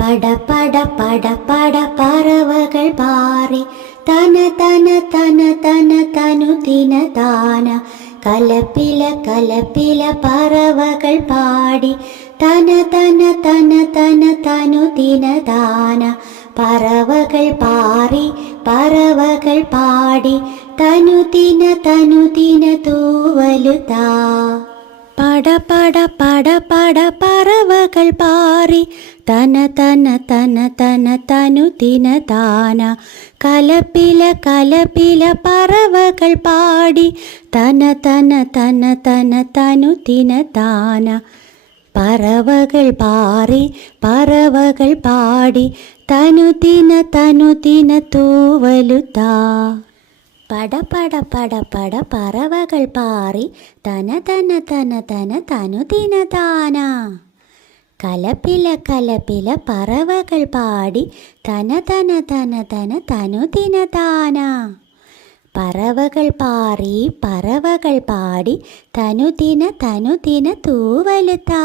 പട പട പട പട പറവകൾ പാറി. തന തന തന തന തനു തിന താന കലപ്പില കലപ്പില പറവകൾ പാടി. തന തന തന തന തനു തിന താന പറവകൾ പാറി പറവകൾ പാടി. തനുദിന തനുദിന തൂവലുതാ. പട പട പട പട പറവകൾ പാറി. തന തന തന തന തനു ദിന താന. കലപ്പില കലപ്പില പറവകൾ പാടി. തന തന തന തന തനു ദിന താന. പറവകൾ പാറി പറവകൾ പാടി. തനു തിന തനു തിന തൂവലുതാ പട പട പട പട പറവകൾ പാറി. തന തന തന തന തനു തിന താന. കലപ്പില കലപില പറവകൾ പാടി തന തന തന തന തനുദിന താന പറവകൾ പാറി പറവകൾ പാടി തനുദിന തനുദിന തൂവലുത്താ